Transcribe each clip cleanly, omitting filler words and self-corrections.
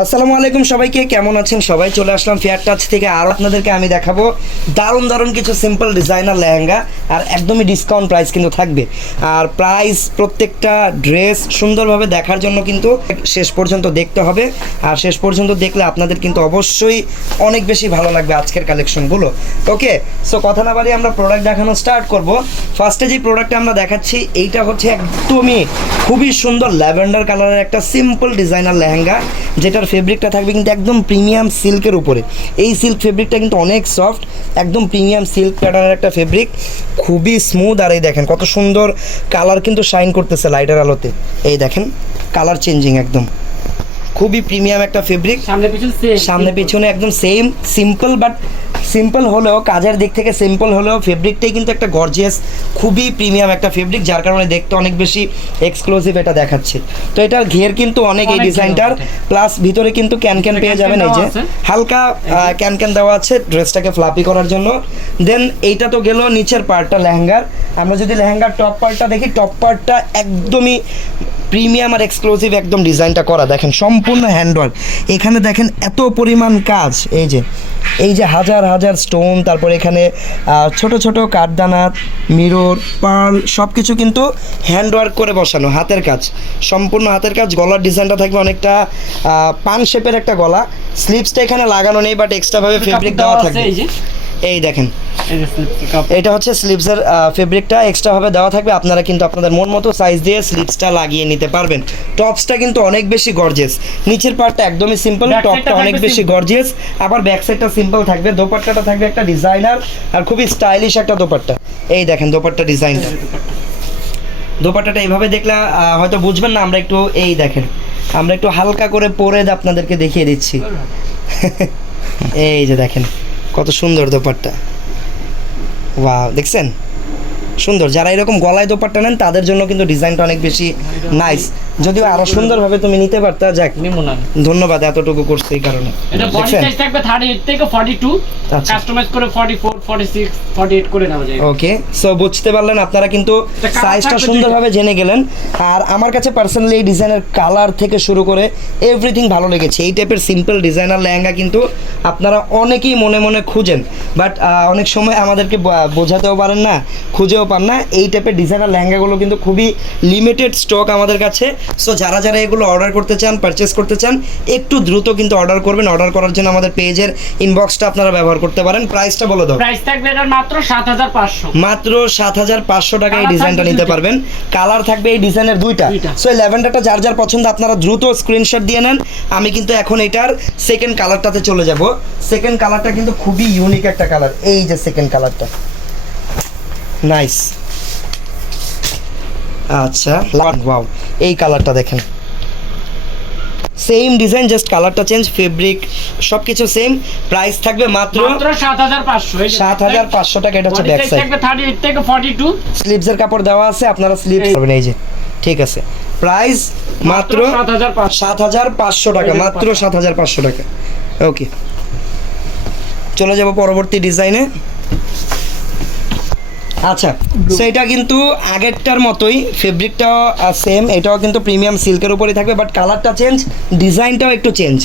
আসসালামু আলাইকুম সবাইকে, কেমন আছেন সবাই? চলে আসলাম ফেয়ার টাচ থেকে। আর আপনাদেরকে আমি দেখাবো দারুণ দারুণ কিছু সিম্পল ডিজাইনার লেহেঙ্গা, আর একদমই ডিসকাউন্ট প্রাইস কিন্তু থাকবে। আর প্রাইস প্রত্যেকটা ড্রেস সুন্দরভাবে দেখার জন্য কিন্তু শেষ পর্যন্ত দেখতে হবে। আর শেষ পর্যন্ত দেখলে আপনাদের কিন্তু অবশ্যই অনেক বেশি ভালো লাগবে আজকের কালেকশনগুলো। ওকে, সো কথা না বাড়িয়ে আমরা প্রোডাক্ট দেখানো স্টার্ট করব। ফার্স্টে যে প্রোডাক্টটা আমরা দেখাচ্ছি এইটা হচ্ছে একদমই খুবই সুন্দর ল্যাভেন্ডার কালারের একটা সিম্পল ডিজাইনার লেহেঙ্গা, যেটার ফেব্রিকটা থাকবে কিন্তু একদম প্রিমিয়াম সিল্কের উপরে। এই সিল্ক ফেব্রিকটা কিন্তু অনেক সফট, একদম প্রিমিয়াম সিল্ক প্যাটার্নের একটা ফেব্রিক, খুবই স্মুথ। আর এই দেখেন কত সুন্দর কালার কিন্তু শাইন করতেছে লাইটের আলোতে। এই দেখেন কালার চেঞ্জিং, একদম খুবই প্রিমিয়াম একটা ফেব্রিক। সামনে পিছনে একদম সেম, সিম্পল বাট সিম্পল হলেও কাজের দিক থেকে সিম্পল হলেও ফেব্রিকটাই কিন্তু একটা গর্জিয়াস, খুবই প্রিমিয়াম একটা ফেব্রিক, যার কারণে দেখতে অনেক বেশি এক্সক্লুসিভ এটা দেখাচ্ছে। তো এটার ঘের কিন্তু অনেক এই ডিজাইনটার, প্লাস ভিতরে কিন্তু ক্যান পেয়ে যাবেন। এই যে হালকা ক্যান দেওয়া আছে ড্রেসটাকে ফ্লাপি করার জন্য। দেন এইটা তো গেল নিচের পার্টটা লেহেঙ্গার। আমরা যদি লেহেঙ্গার টপ পার্টটা দেখি, টপ পার্টটা একদমই প্রিমিয়াম আর এক্সক্লুসিভ একদম ডিজাইনটা করা। দেখেন সম্পূর্ণ হ্যান্ডওয়ার্ক, এখানে দেখেন এত পরিমাণ কাজ। এই যে হাজার হাজার স্টোন, তারপর এখানে ছোট ছোট কাঠদানা, মিরর, পার্ল, সব কিছু কিন্তু হ্যান্ডওয়ার্ক করে বসানো, হাতের কাজ, সম্পূর্ণ হাতের কাজ। গলার ডিজাইনটা থাকবে অনেকটা পান শেপের একটা গলা। স্লিভসটা এখানে লাগানো নেই, বাট এক্সট্রাভাবে ফেব্রিক দেওয়া থাকবে। এই দেখেন এটা হচ্ছে স্লিভসের ফেব্রিকটা এক্সট্রাভাবে দেওয়া থাকবে। আপনারা কিন্তু আপনাদের মন মতো সাইজ দিয়ে স্লিভসটা লাগিয়ে নিতে পারবেন। টপসটা কিন্তু অনেক বেশি গর্জিয়াস, নিচের পার্টটা একদমই সিম্পল, টপটা অনেক বেশি গর্জিয়াস, আবার ব্যাক সাইডটা সিম্পল থাকবে। দোপাট্টাটা থাকবে একটা ডিজাইনার আর খুবই স্টাইলিশ একটা দোপাট্টা। এই দেখেন দোপাট্টা ডিজাইনটা, দোপাট্টাটা এইভাবে দেখলে হয়তো বুঝবেন না। আমরা একটু আমরা একটু হালকা করে পরে আপনাদেরকে দেখিয়ে দিচ্ছি। এই যে দেখেন কত সুন্দর দোপাট্টা, ওয়াও, দেখছেন সুন্দর। যারা এরকম গলায় দোপাট্টা নেন তাদের জন্য কিন্তু ডিজাইনটা অনেক বেশি নাইস। যদিও আরো সুন্দরভাবে তুমি নিতে পারতা, যাক ধন্যবাদ এতটুকু করছো এই কারণে। এটা বডি সাইজ থাকবে 38 থেকে 42, কাস্টমাইজ করে 44, 46, 48 করে নেওয়া যায়। ওকে, সো বুঝতে পারলেন, আপনারা কিন্তু সাইজটা সুন্দরভাবে জেনে গেলেন। আর আমার কাছে পার্সোনালি এই ডিজাইনের কালার থেকে শুরু করে এভরিথিং ভালো লেগেছে। এই টাইপের সিম্পল ডিজাইনার লেহেঙ্গা কিন্তু আপনারা অনেকেই মনে মনে খুঁজেন, বাট অনেক সময় আমাদেরকে বোঝাতেও পারেন না, খুঁজেও পান না। এই টাইপের ডিজাইনার লেহেঙ্গাগুলো কিন্তু খুবই লিমিটেড স্টক আমাদের কাছে। সো যারা যারা এগুলো অর্ডার করতে চান, পারচেস করতে চান, একটু দ্রুত কিন্তু অর্ডার করবেন। অর্ডার করার জন্য আমাদের পেজের ইনবক্সটা আপনারা ব্যবহার করতে পারেন। প্রাইসটা বলে দাও। প্রাইস থাকবে এটা মাত্র 7500, মাত্র 7500 টাকা এই ডিজাইনটা নিতে পারবেন। কালার থাকবে এই ডিজাইনের দুইটা। সো এই ল্যাভেন্ডারটা যার যার পছন্দ আপনারা দ্রুত স্ক্রিনশট দিয়ে নেন। আমি কিন্তু এখন এটার সেকেন্ড কালারটাতে চলে যাব। সেকেন্ড কালারটা কিন্তু খুবই ইউনিক একটা কালার। এই যে সেকেন্ড কালারটা নাইস, আচ্ছা ওয়াও, এই কালারটা দেখেন, সেম ডিজাইন, জাস্ট কালারটা চেঞ্জ, ফেব্রিক সব কিছু সেম। প্রাইস থাকবে মাত্র 7500 টাকা। এটা হচ্ছে ব্যাক সাইড, থাকবে 38 থেকে 42, স্লিভসের কাপড় দেওয়া আছে, আপনারা স্লিভস করবেন। এই যে ঠিক আছে, প্রাইস মাত্র 7500 টাকা, মাত্র 7500 টাকা। ওকে, চলে যাব পরবর্তী ডিজাইনে। আচ্ছা, সো এটা কিন্তু আগেরটার মতোই, ফেব্রিকটাও সেম, এটাও কিন্তু প্রিমিয়াম সিল্কের উপরেই থাকবে, বাট কালারটা চেঞ্জ, ডিজাইনটাও একটু চেঞ্জ।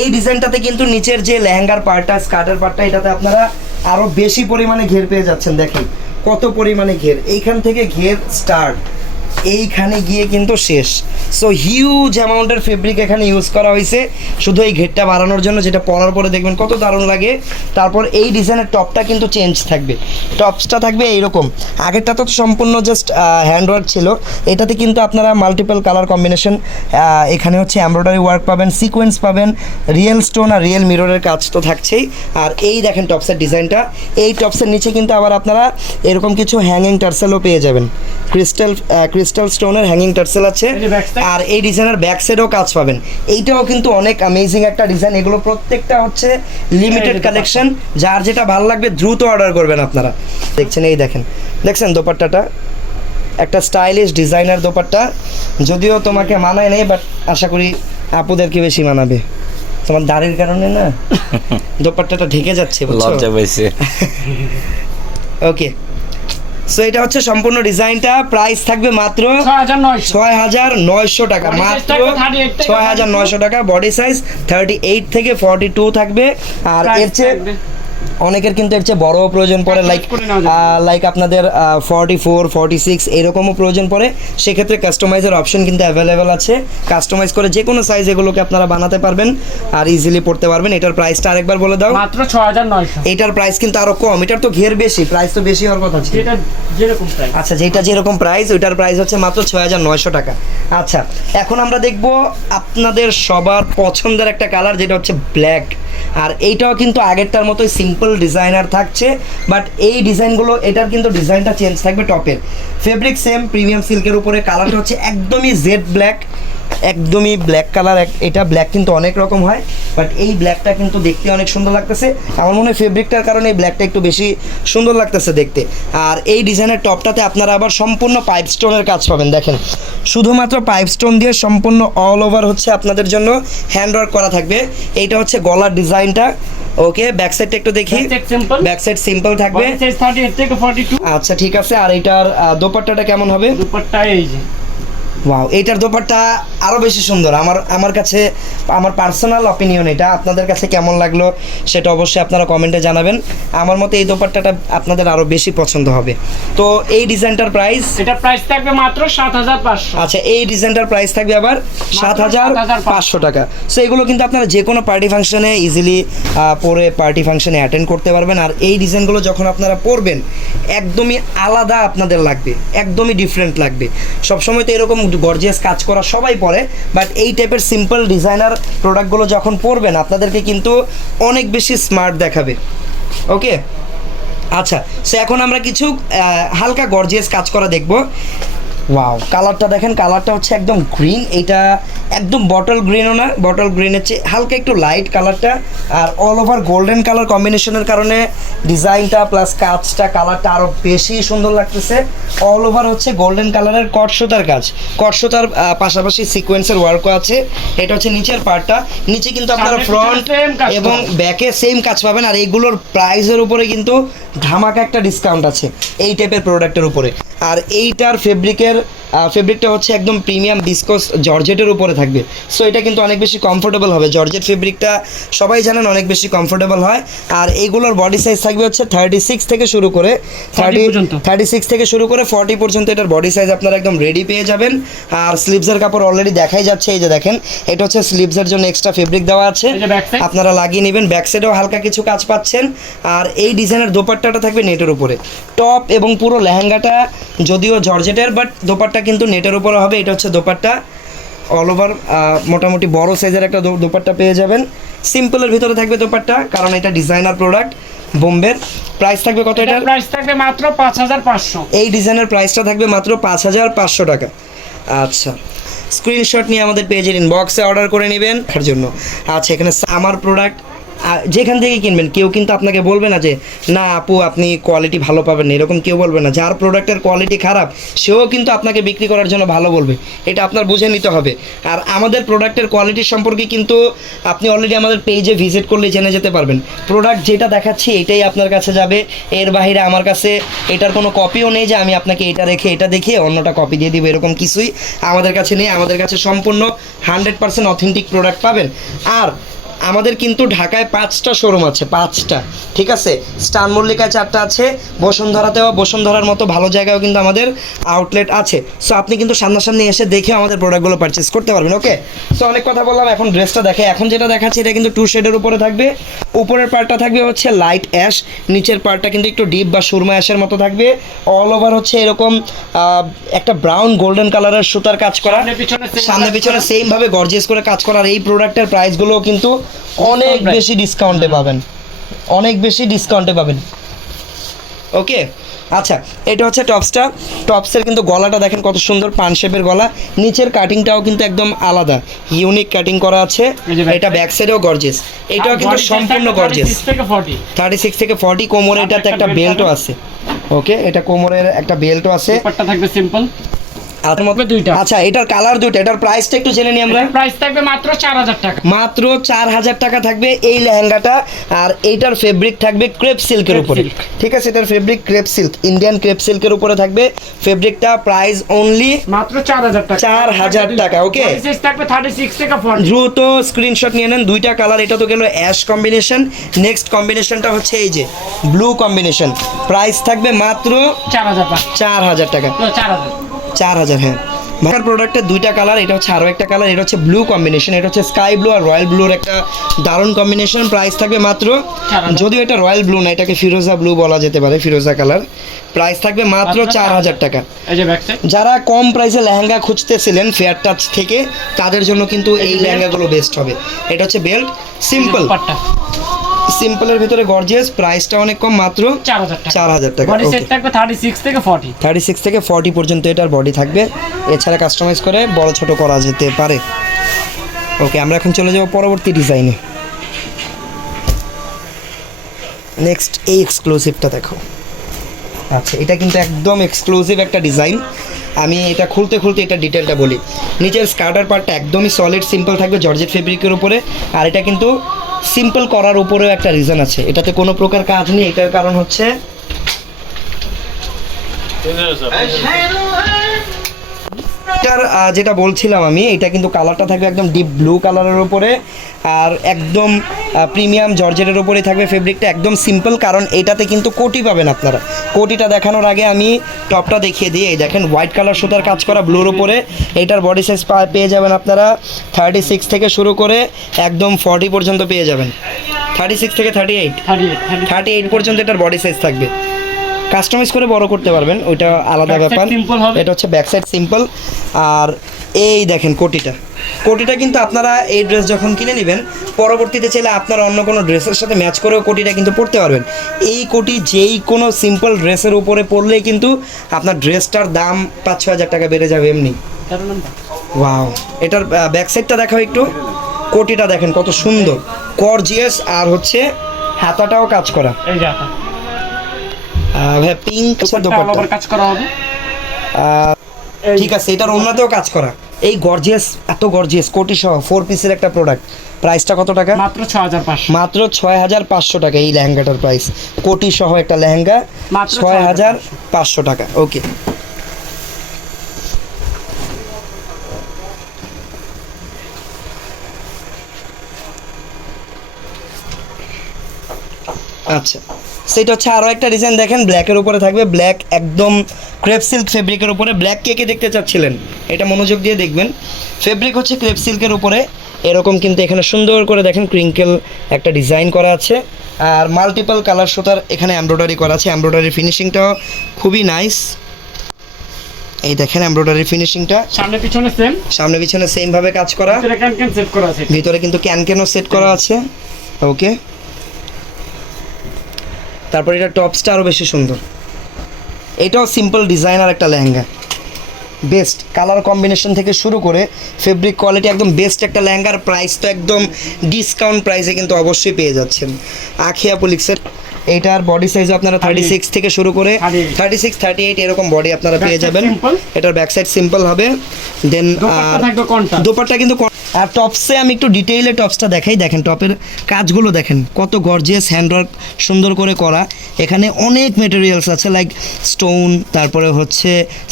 এই ডিজাইনটাতে কিন্তু নিচের যে লেহেঙ্গার পার্টটা, স্কার্টের পার্টটা, এটাতে আপনারা আরও বেশি পরিমাণে ঘের পেয়ে যাচ্ছেন। দেখেন কত পরিমাণে ঘের, এইখান থেকে ঘের স্টার্ট, এইখানে গিয়ে কিন্তু শেষ। সো হিউজ অ্যামাউন্টের ফেব্রিক এখানে ইউজ করা হয়েছে শুধু এই ঘেরটা বাড়ানোর জন্য, যেটা পরার পরে দেখবেন কত দারুণ লাগে। তারপর এই ডিজাইনের টপটা কিন্তু চেঞ্জ থাকবে, টপসটা থাকবে এইরকম। আগেরটা তো সম্পূর্ণ জাস্ট হ্যান্ডওয়ার্ক ছিল, এটাতে কিন্তু আপনারা মাল্টিপল কালার কম্বিনেশন, এখানে হচ্ছে এমব্রয়ডারি ওয়ার্ক পাবেন, সিকোয়েন্স পাবেন, রিয়েল স্টোন আর রিয়েল মিররের কাজ তো থাকছেই। আর এই দেখেন টপসের ডিজাইনটা, এই টপসের নিচে কিন্তু আবার আপনারা এরকম কিছু হ্যাঙ্গিং টার্সেলও পেয়ে যাবেন, ক্রিস্টাল স্টোনের হ্যাঙ্গিং টার্সেল আছে। আর এই ডিজাইনের ব্যাক সাইডেও কাজ পাবেন। এইটাও কিন্তু অনেক অ্যামেজিং একটা ডিজাইন। এগুলো প্রত্যেকটা হচ্ছে লিমিটেড কালেকশন, যার যেটা ভালো লাগবে দ্রুত অর্ডার করবেন আপনারা। দেখছেন, এই দেখছেন দোপাট্টাটা, একটা স্টাইলিশ ডিজাইনার দোপাট্টা। যদিও তোমাকে মানায় নেই, বাট আশা করি আপুদেরকে বেশি মানাবে, তোমার দাড়ির কারণে না দোপাট্টাটা ঢেকে যাচ্ছে, বুঝছো? লজ্জা পাইছে। ওকে, সো এটা হচ্ছে সম্পূর্ণ ডিজাইনটা, প্রাইস থাকবে মাত্র 6900 টাকা, Body size মাত্র থাকবে 38 থেকে 6900 টাকা। বডি সাইজ 38 থেকে 42 থাকবে। আর Price এর চেয়ে থাকবে। অনেকের কিন্তু এর চেয়ে বড়ও প্রয়োজন পড়ে, লাইক করে নেওয়া যাবে। লাইক আপনাদের 44 46 এরকমও প্রয়োজন পড়ে, সেক্ষেত্রে কাস্টমাইজের অপশন কিন্তু অ্যাভেলেবেল আছে। কাস্টমাইজ করে যে কোনো সাইজ এগুলোকে আপনারা বানাতে পারবেন আর ইজিলি পড়তে পারবেন। এটার প্রাইসটা আরেকবার বলে দাও। মাত্র 6900। এটার প্রাইস কিন্তু আরো কম, এটার তো ঘের বেশি, প্রাইস তো বেশি হওয়ার কথা ছিল। যেটা যেরকম প্রাইস। আচ্ছা, যেটা যেরকম প্রাইস ওইটার প্রাইস হচ্ছে মাত্র 6900 টাকা। আচ্ছা, এখন আমরা দেখব আপনাদের সবার পছন্দের একটা কালার, যেটা হচ্ছে ব্ল্যাক। আর এইটাও কিন্তু আগেরটার মতোই সিম্পল ডিজাইনার থাকছে, বাট এই ডিজাইনগুলো, এটার কিন্তু ডিজাইনটা চেঞ্জ থাকবে। টপের ফেব্রিক সেম প্রিমিয়াম সিল্কের উপরে, কালারটা হচ্ছে একদমই জেড ব্ল্যাক, একদমই ব্ল্যাক কালার। এটা ব্ল্যাক কিন্তু অনেক রকম হয়, বাট এই ব্ল্যাকটা কিন্তু দেখতে অনেক সুন্দর লাগতেছে। আমার মনে হয় ফেব্রিকটার কারণে এই ব্ল্যাকটা একটু বেশি সুন্দর লাগতেছে দেখতে। আর এই ডিজাইনের টপটাতে আপনারা আবার সম্পূর্ণ পাইপ স্টোনের কাজ পাবেন। দেখেন, শুধুমাত্র পাইপ স্টোন দিয়ে সম্পূর্ণ অল ওভার হচ্ছে আপনাদের জন্য হ্যান্ড ওয়ার্ক করা থাকবে। এইটা হচ্ছে গলার ডিজাইনটা। ওকে, ব্যাক সাইডটা একটু দেখি। ব্যাক সাইড সিম্পল থাকবে। বডি সাইজ 38 থেকে 42। আচ্ছা, ঠিক আছে। আর এটার দোপাট্টাটা কেমন হবে? দুপাট্টা এই যে। ওয়াও, এইটার দোপাট্টা আরও বেশি সুন্দর। আমার কাছে, আমার পার্সোনাল অপিনিয়ন এটা। আপনাদের কাছে কেমন লাগলো সেটা অবশ্যই আপনারা কমেন্টে জানাবেন। আমার মতে এই দোপাট্টাটা আপনাদের আরও বেশি পছন্দ হবে। তো এই ডিজাইনটার প্রাইস, এটা প্রাইস থাকবে মাত্র 7500। আচ্ছা, এই ডিজাইনটার প্রাইস থাকবে আবার 7500 টাকা। সো এগুলো কিন্তু আপনারা যে কোনো পার্টি ফাংশনে ইজিলি পরে পার্টি ফাংশনে অ্যাটেন্ড করতে পারবেন। আর এই ডিজাইনগুলো যখন আপনারা পরবেন একদমই আলাদা আপনাদের লাগবে, একদমই ডিফারেন্ট লাগবে। সবসময় তো এরকম গর্জিয়াস কাজ করা সবাই পরে, বাট এই টাইপের সিম্পল ডিজাইনার প্রোডাক্টগুলো যখন পরবেন আপনাদেরকে কিন্তু অনেক বেশি স্মার্ট দেখাবে। ওকে, আচ্ছা, সো এখন আমরা কিছু হালকা গর্জিয়াস কাজ করা দেখব। ওয়াও, কালারটা দেখেন, কালারটা হচ্ছে একদম গ্রিন। এটা একদম বটল গ্রিনও না, বটল গ্রিনের চেয়ে হালকা একটু লাইট কালারটা। আর অল ওভার গোল্ডেন কালার কম্বিনেশনের কারণে ডিজাইনটা প্লাস কাজটা, কালারটা আরও বেশি সুন্দর লাগতেছে। অল ওভার হচ্ছে গোল্ডেন কালারের কটসুতার কাজ, কটসুতার পাশাপাশি সিকোয়েন্সের ওয়ার্কও আছে। এটা হচ্ছে নিচের পার্টটা, নিচে কিন্তু আপনারা ফ্রন্ট এবং ব্যাকে সেম কাজ পাবেন। আর এইগুলোর প্রাইসের উপরে কিন্তু ধামাকা একটা ডিসকাউন্ট আছে এই টাইপের প্রোডাক্টের উপরে। আর এইটার ফেব্রিকটা হচ্ছে একদম প্রিমিয়াম বিসকস জর্জেটের উপরে থাকবে। সো এটা কিন্তু অনেক বেশি কমফোর্টেবল হবে। জর্জেট ফেব্রিকটা সবাই জানেন অনেক বেশি কমফোর্টেবল হয়। আর এইগুলোর বডি সাইজ থাকবে হচ্ছে 36 থেকে শুরু করে 36 থেকে শুরু করে 40 পর্যন্ত এটার বডি সাইজ আপনারা একদম রেডি পেয়ে যাবেন। আর স্লিভসের কাপড় অলরেডি দেখাই যাচ্ছে, এই যে দেখেন, এটা হচ্ছে স্লিভসের জন্য এক্সট্রা ফেব্রিক দেওয়া আছে, আপনারা লাগিয়ে নেবেন। ব্যাক সাইডেও হালকা কিছু কাজ পাচ্ছেন। আর এই ডিজাইনের দোপাট্টাটা থাকবে নেটের উপরে। টপ এবং পুরো লেহেঙ্গাটা যদিও জর্জেটের, বাট দোপাট্টা কিন্তু নেটের উপরে হবে। এটা হচ্ছে দোপাট্টা, অল ওভার মোটামুটি বড় সাইজের একটা দোপাট্টা পেয়ে যাবেন। সিম্পলের ভিতরে থাকবে দোপাট্টা, কারণ এটা ডিজাইনার প্রোডাক্ট বোম্বের। প্রাইস থাকবে কত? এটার প্রাইস থাকবে মাত্র 5500। এই ডিজাইনের প্রাইসটা থাকবে মাত্র 5500 টাকা। আচ্ছা, স্ক্রিনশট নিয়ে আমাদের পেজের ইনবক্সে অর্ডার করে নেবেন তার জন্য। আচ্ছা, এখানে আমার প্রোডাক্ট যেখান থেকে কিনবেন কেউ কিন্তু আপনাকে বলবে না যে না আপু আপনি কোয়ালিটি ভালো পাবেন না, এরকম কেউ বলবে না। যার প্রোডাক্টের কোয়ালিটি খারাপ সেও কিন্তু আপনাকে বিক্রি করার জন্য ভালো বলবে, এটা আপনার বুঝে নিতে হবে। আর আমাদের প্রোডাক্টের কোয়ালিটি সম্পর্কে কিন্তু আপনি অলরেডি আমাদের পেজে ভিজিট করলে জেনে যেতে পারবেন। প্রোডাক্ট যেটা দেখাচ্ছি এটাই আপনার কাছে যাবে, এর বাইরে আমার কাছে এটার কোনো কপিও নেই যে আমি আপনাকে এটা রেখে এটা দেখিয়ে অন্যটা কপি দিয়ে দিব, এরকম কিছুই আমাদের কাছে নেই। আমাদের কাছে সম্পূর্ণ 100% অথেন্টিক প্রোডাক্ট পাবেন। আর আমাদের কিন্তু ঢাকায় 5টা শোরুম আছে, 5টা, ঠিক আছে। স্টান মল্লিকায় 4টা আছে, বসুন্ধরাতেও, বসুন্ধরার মতো ভালো জায়গায়ও কিন্তু আমাদের আউটলেট আছে। সো আপনি কিন্তু সামনাসামনি এসে দেখে আমাদের প্রোডাক্টগুলো পারচেস করতে পারবেন। ওকে, সো অনেক কথা বললাম, এখন ড্রেসটা দেখে। এখন যেটা দেখাচ্ছি এটা কিন্তু 2 শেডের উপরে থাকবে। উপরের পার্টটা থাকবে হচ্ছে লাইট অ্যাশ, নিচের পার্টটা কিন্তু একটু ডিপ বা সুরমা অ্যাশের মতো থাকবে। অল ওভার হচ্ছে এরকম একটা ব্রাউন গোল্ডেন কালারের সুতার কাজ করা, সামনে পিছনে সেম ভাবে গর্জিয়াস করে কাজ করার। এই প্রোডাক্টের প্রাইসগুলোও কিন্তু অনেক বেশি ডিসকাউন্টে পাবেন, অনেক বেশি ডিসকাউন্টে পাবেন। ওকে, আচ্ছা, এটা হচ্ছে টপসটা। টপসের কিন্তু গলাটা দেখেন কত সুন্দর পান শেপের গলা, নিচের কাটিংটাও কিন্তু একদম আলাদা, ইউনিক কাটিং করা আছে। এটা ব্যাক সাইডেও গর্জিয়াস, এটাও কিন্তু সম্পূর্ণ গর্জিয়াস। 36 থেকে 40 কোমরে এটাতে একটা বেল্টও আছে। ওকে, এটা কোমরের একটা বেল্টও আছে। দোপাট্টা থাকবে সিম্পল। আপনার মধ্যে দুইটা। আচ্ছা, এটার কালার দুইটা, এটার প্রাইসটা একটু জেনে নিই আমরা। প্রাইস থাকবে মাত্র 4000 টাকা। মাত্র 4000 টাকা থাকবে এই লেহেঙ্গাটা। আর এইটার ফেব্রিক থাকবে ক্রেপ সিল্কের ক্রেপ উপরে, সিল্ক। ঠিক আছে? এটার fabric crepe silk, Indian crepe সিল্কের উপরে থাকবে ফেব্রিকটা। প্রাইস অনলি মাত্র 4000 টাকা। 4000 টাকা, ওকে। সাইজ থাকবে 36 থেকে 40। দ্রুত স্ক্রিনশট নিয়ে নেন। দুইটা কালার, এটা তো গেল অ্যাশ কম্বিনেশন, নেক্সট কম্বিনেশনটা হচ্ছে এই যে ব্লু কম্বিনেশন। প্রাইস থাকবে মাত্র 4000 টাকা। 4000 টাকা। 4000। 4000, হ্যাঁ। ভাইয়ার প্রোডাক্টের দুইটা কালার, এটা হচ্ছে আরও একটা কালার, এটা হচ্ছে ব্লু কম্বিনেশন, এটা হচ্ছে স্কাই ব্লু আর রয়্যাল ব্লুর একটা দারুণ কম্বিনেশন। প্রাইস থাকবে মাত্র, 4000 যদিও এটা রয়্যাল ব্লু না, এটাকে ফিরোজা ব্লু বলা যেতে পারে, ফিরোজা কালার। প্রাইস থাকবে মাত্র 4000 টাকা। এই যে ব্যাক সাইড। যারা কম প্রাইসে লেহেঙ্গা খুঁজতেছিলেন ফেয়ার টাচ থেকে, তাদের জন্য কিন্তু এই লেহেঙ্গাগুলো বেস্ট হবে। এটা হচ্ছে বেল্ট, সিম্পল, পাট্টা। সিম্পলের ভিতরে গর্জিয়াস, প্রাইসটা অনেক কম, মাত্র 4000 টাকা। 4000 টাকা। বডি ওকে, সাইজ থাকবে 36 থেকে 40। 36 থেকে 40 পর্যন্ত এটার বডি থাকবে। এছাড়া কাস্টমাইজ করে বড় ছোট করা যেতে পারে। ওকে, আমরা এখন চলে যাব পরবর্তী ডিজাইনে। নেক্সট এই এক্সক্লুসিভটা দেখো। আচ্ছা, এটা কিন্তু একদম এক্সক্লুসিভ একটা ডিজাইন। আমি এটা খুলতে খুলতে এটা ডিটেলটা বলি। নিচের স্কার্টার পার্টটা একদমই সলিড সিম্পল থাকবে জর্জেট ফেব্রিকের উপরে। আর এটা কিন্তু সিম্পল করার উপরেও একটা রিজন আছে, এটাতে কোনো প্রকার কাজ নেই। এটার কারণ হচ্ছে এটার যেটা বলছিলাম আমি, এটা কিন্তু কালারটা থাকবে একদম ডিপ ব্লু কালারের উপরে, আর একদম প্রিমিয়াম জর্জেটের উপরে থাকবে ফেব্রিকটা। একদম সিম্পল, কারণ এটাতে কিন্তু কোটি পাবেন আপনারা। কোটিটা দেখানোর আগে আমি টপটা দেখিয়ে দিই। এই দেখেন, হোয়াইট কালার সুতার কাজ করা ব্লুর উপরে। এটার বডি সাইজ পেয়ে যাবেন আপনারা 36 থেকে শুরু করে একদম 40 পর্যন্ত পেয়ে যাবেন। 36 থেকে 38 পর্যন্ত এটার বডি সাইজ থাকবে। কাস্টমাইজ করে বড় করতে পারবেন, ওইটা আলাদা Back side ব্যাপার। simple হবে। এটা হচ্ছে ব্যাক সাইড সিম্পল। আর এই দেখেন কোটিটা কিন্তু আপনারা এই ড্রেস যখন কিনে নেবেন, পরবর্তীতে চাইলে আপনারা অন্য কোনো ড্রেসের সাথে ম্যাচ করেও কোটিটা কিন্তু পরতে পারবেন। এই কোটি যেই কোনো সিম্পল ড্রেসের উপরে পরলেই কিন্তু আপনার ড্রেসটার দাম 5-6 হাজার টাকা বেড়ে যাবে এমনি। ওয়াও, এটার ব্যাক সাইডটা দেখাও একটু। কোটিটা দেখেন কত সুন্দর, গর্জিয়াস, আর হচ্ছে হাতাটাও কাজ করা। এই যে হাতা। ভাই পিঙ্ক দোপাট্টা, আবার কাজ করা হবে। ঠিক আছে। এটার অন্যতেও কাজ করা। এই গর্জিয়াস, এত গর্জিয়াস কোটি সহ 4 পিসের একটা প্রোডাক্ট। প্রাইসটা কত টাকা? মাত্র 6500। মাত্র 6500 টাকা এই লেহেঙ্গাটার প্রাইস। কোটি সহ একটা লেহেঙ্গা মাত্র 6500 টাকা। ওকে, আচ্ছা, সেটা হচ্ছে আরও একটা ডিজাইন। দেখেন, ব্ল্যাকের উপরে থাকবে, ব্ল্যাক একদম ক্রেপ সিল্ক ফেব্রিকের উপরে। ব্ল্যাক কে দেখতে চাচ্ছিলেন, এটা মনোযোগ দিয়ে দেখবেন। ফেব্রিক হচ্ছে ক্রেপ সিল্কের উপরে, এরকম কিন্তু এখানে সুন্দর করে দেখেন ক্রিঙ্কেল একটা ডিজাইন করা আছে। আর মাল্টিপল কালার সুতার এখানে এমব্রয়ডারি করা আছে। এমব্রয়ডারি ফিনিশিংটাও খুবই নাইস। এই দেখেন এমব্রয়ডারি ফিনিশিংটা, সামনে পিছনে সেম ভাবে কাজ করা। ভিতরে ক্যান সেট করা আছে। ভিতরে কিন্তু ক্যানও সেট করা আছে। ওকে, তারপর এটা টপসটা আরও বেশি সুন্দর। এটাও সিম্পল ডিজাইনার একটা লেহেঙ্গা, বেস্ট কালার কম্বিনেশন থেকে শুরু করে ফেব্রিক কোয়ালিটি একদম বেস্ট একটা লেহেঙ্গার। প্রাইস তো একদম ডিসকাউন্ট প্রাইসে কিন্তু অবশ্যই পেয়ে যাচ্ছেন। আখিয়া পুলিক্সের এইটার বডি সাইজ আপনারা 36 থেকে শুরু করে 36, 38 এরকম বডি আপনারা পেয়ে যাবেন। এটার ব্যাক সাইড সিম্পল হবে। দেন দোপাট্টা কিন্তু। আর টপসে আমি একটু ডিটেইলে টপসটা দেখাই। দেখেন টপের কাজগুলো দেখেন কত গর্জিয়াস, হ্যান্ডওয়ার্ক সুন্দর করে করা। এখানে অনেক মেটেরিয়ালস আছে, লাইক স্টোন, তারপরে হচ্ছে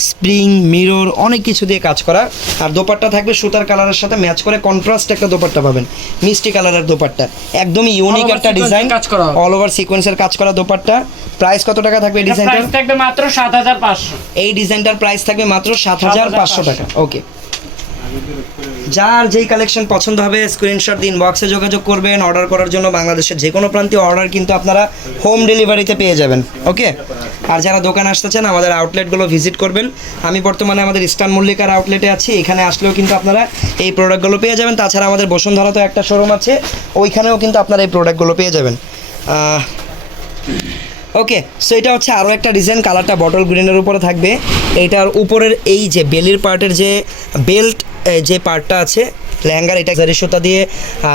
স্প্রিং, মিরর, অনেক কিছু দিয়ে কাজ করা। আর দোপাট্টা থাকবে সুতার কালারের সাথে ম্যাচ করে কন্ট্রাস্ট একটা দোপাট্টা পাবেন, মিষ্টি কালারের দোপাট্টা। একদমই ইউনিক একটা ডিজাইন, অল ওভার সিকোয়েন্সের কাজ করা দোপাট্টা। প্রাইস কত টাকা থাকবে? ডিজাইনটার প্রাইস থাকবে মাত্র 7500। এই ডিজাইনটার প্রাইস থাকবে মাত্র 7500 টাকা। ওকে, যার যেই কালেকশন পছন্দ হবে স্ক্রিনশট দিন, বক্সে যোগাযোগ করবেন। অর্ডার করার জন্য বাংলাদেশের যে কোনো প্রান্তে অর্ডার কিন্তু আপনারা হোম ডেলিভারিতে পেয়ে যাবেন। ওকে, আর যারা দোকানে আসতে চান আমাদের আউটলেটগুলো ভিজিট করবেন। আমি বর্তমানে আমাদের ইস্টার্ন মল্লিকার আউটলেটে আছি, এখানে আসলেও কিন্তু আপনারা এই প্রোডাক্টগুলো পেয়ে যাবেন। তাছাড়া আমাদের বসুন্ধরাতেও একটা শোরুম আছে, ওইখানেও কিন্তু আপনারা এই প্রোডাক্টগুলো পেয়ে যাবেন। ওকে, সো এটা হচ্ছে আরও একটা ডিজাইন, কালারটা বটল গ্রিনের উপরে থাকবে। এইটার উপরের এই যে বেলির পার্টের যে বেল্ট যে পার্টটা আছে, লেহেঙ্গার। এটা জারি সুতা দিয়ে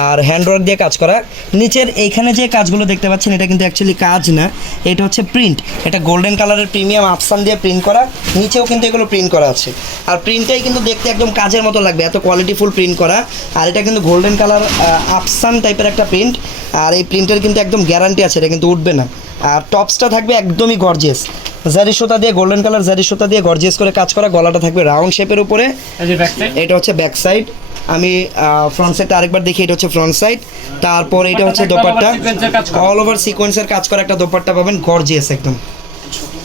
আর হ্যান্ডওয়ার্ক দিয়ে কাজ করা। নিচের এইখানে যে কাজগুলো দেখতে পাচ্ছেন এটা কিন্তু অ্যাকচুয়ালি কাজ না, এটা হচ্ছে প্রিন্ট। এটা গোল্ডেন কালারের প্রিমিয়াম আফসান দিয়ে প্রিন্ট করা, নিচেও কিন্তু এগুলো প্রিন্ট করা আছে। আর প্রিন্টটাই কিন্তু দেখতে একদম কাজের মতো লাগবে, এত কোয়ালিটিফুল প্রিন্ট করা। আর এটা কিন্তু গোল্ডেন কালার আফসান টাইপের একটা প্রিন্ট, আর এই প্রিন্টের কিন্তু একদম গ্যারান্টি আছে, এটা কিন্তু উঠবে না। আর টপসটা থাকবে একদমই গর্জিয়াস, জারি সুতা দিয়ে গোল্ডেন কালার জারি সুতা দিয়ে গর্জিয়াস করে কাজ করা। গলাটা থাকবে রাউন্ড শেপের উপরে। এই যে ব্যাক সাইড, এটা হচ্ছে ব্যাক সাইড। আমি ফ্রন্ট সাইডটা আরেকবার দেখি, এটা হচ্ছে ফ্রন্ট সাইড। তারপর এটা হচ্ছে দোপাট্টা, অল ওভার সিকোয়েন্সের কাজ করা একটা দোপাট্টা পাবেন, গর্জিয়াস একদম।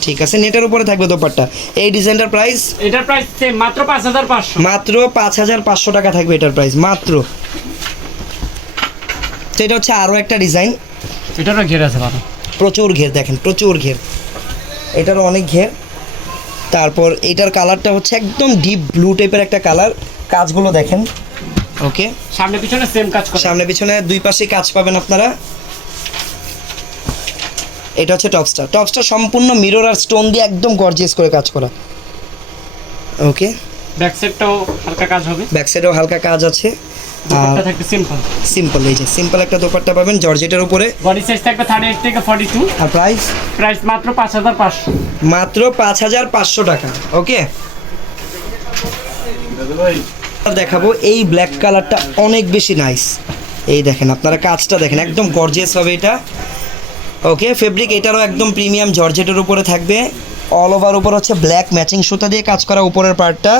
ঠিক আছে, নেটের উপরে থাকবে দোপাট্টা। এই ডিজাইনটার প্রাইস, এটার প্রাইস সেম মাত্র 5500, মাত্র 5500 টাকা থাকবে এটার প্রাইস মাত্র। তো এটা হচ্ছে আরও একটা ডিজাইন, এটারও ঘের আছে ভালো, প্রচুর ঘের, দেখেন প্রচুর ঘের, এটারও অনেক ঘের। তারপর এটার কালারটা হচ্ছে একদম ডিপ ব্লু টাইপের একটা কালার, কাজগুলো দেখেন। ওকে, সামনে পিছনে সেম কাজ করে, সামনে পিছনে দুই পাশে কাজ পাবেন আপনারা। এটা হচ্ছে টপসটা, টপসটা সম্পূর্ণ মিরর আর স্টোন দিয়ে একদম গর্জিয়াস করে কাজ করা। ওকে, ব্যাক সাইডটাও হালকা কাজ হবে, ব্যাক সাইডেও হালকা কাজ আছে। দোপাট্টা থাকবে সিম্পল, সিম্পল, এই যে সিম্পল একটা দোপাট্টা পাবেন জর্জেটের উপরে। বডি সাইজ থাকবে 38 থেকে 42, আর প্রাইস প্রাইস মাত্র 5500, মাত্র 5500 টাকা। ওকে, দেখাবো এই ব্ল্যাক কালারটা অনেক বেশি নাইস। এই দেখেন আপনারা কাজটা দেখেন, একদম গর্জিয়াস হবে এটা। ওকে, ফেব্রিক এটারও একদম প্রিমিয়াম জর্জেটের উপরে থাকবে। অল ওভার উপর হচ্ছে ব্ল্যাক ম্যাচিং সুতা দিয়ে কাজ করা উপরের পার্টটা,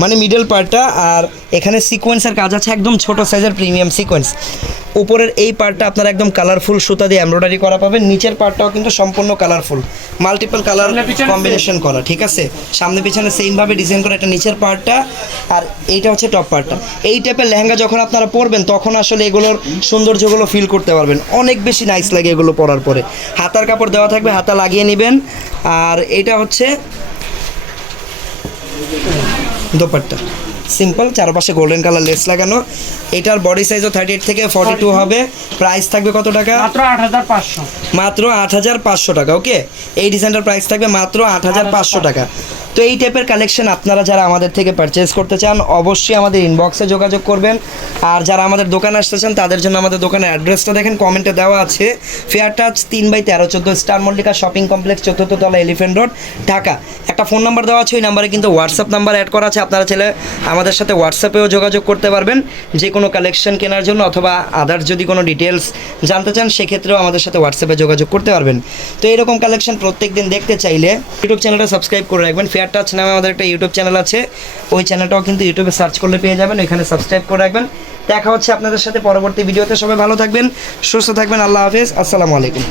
মানে মিডল পার্টটা। আর এখানে সিকোয়েন্সের কাজ আছে, একদম ছোট সাইজের প্রিমিয়াম সিকোয়েন্স। উপরের এই পার্টটা আপনারা একদম কালারফুল সুতা দিয়ে এমব্রয়ডারি করা পাবেন। নিচের পার্টটাও কিন্তু সম্পূর্ণ কালারফুল, মাল্টিপল কালার কম্বিনেশন করা। ঠিক আছে, সামনে পিছনে সেমভাবে ডিজাইন করা এটা নিচের পার্টটা, আর এইটা হচ্ছে টপ পার্টটা। এই টাইপের লেহেঙ্গা যখন আপনারা পরবেন তখন আসলে এগুলোর সৌন্দর্যগুলো ফিল করতে পারবেন, অনেক বেশি নাইস লাগে এগুলো পরার পরে। হাতার কাপড় দেওয়া থাকবে, হাতা লাগিয়ে নেবেন। আর এটা হচ্ছে দোপাট্টা, সিম্পল, চারপাশে গোল্ডেন কালার লেস লাগানো। এটার বডি সাইজও 38 থেকে 42 হবে। প্রাইস থাকবে কত টাকা? মাত্র 8500, মাত্র 8500 টাকা। ওকে, এই ডিজাইনটার প্রাইস থাকবে মাত্র 8500 টাকা। তো এই টাইপের কালেকশন আপনারা যারা আমাদের থেকে পারচেজ করতে চান অবশ্যই আমাদের ইনবক্সে যোগাযোগ করবেন। আর যারা আমাদের দোকানে আসতে চান তাদের জন্য আমাদের দোকানের অ্যাড্রেসটা দেখেন, কমেন্টে দেওয়া আছে। Fair touch 3/1314 star Mallika shopping complex, 4th তলা, এলিফ্যান্ট রোড, ঢাকা। একটা ফোন নাম্বার দেওয়া আছে, ওই নাম্বারে কিন্তু হোয়াটসঅ্যাপ নাম্বার অ্যাড করা আছে। আপনারা চাইলে আমাদের সাথে হোয়াটসঅ্যাপেও যোগাযোগ করতে পারবেন যে কোনো কালেকশন কেনার জন্য, অথবা আদার্স যদি কোনো ডিটেলস জানতে চান সেক্ষেত্রেও আমাদের সাথে হোয়াটসঅ্যাপে যোগাযোগ করতে পারবেন। তো এরকম কালেকশন প্রত্যেক দিন দেখতে চাইলে ইউটিউব চ্যানেলটা সাবস্ক্রাইব করে রাখবেন। ফেয়ার টাচ নামে আমাদের একটা ইউটিউব চ্যানেল আছে, ওই চ্যানেলটাও কিন্তু ইউটিউবে সার্চ করলে পেয়ে যাবেন, ওইখানে সাবস্ক্রাইব করে রাখবেন। দেখা হচ্ছে আপনাদের সাথে পরবর্তী ভিডিওতে। সবাই ভালো থাকবেন, সুস্থ থাকবেন, আল্লাহ হাফেজ, আসসালামু আলাইকুম।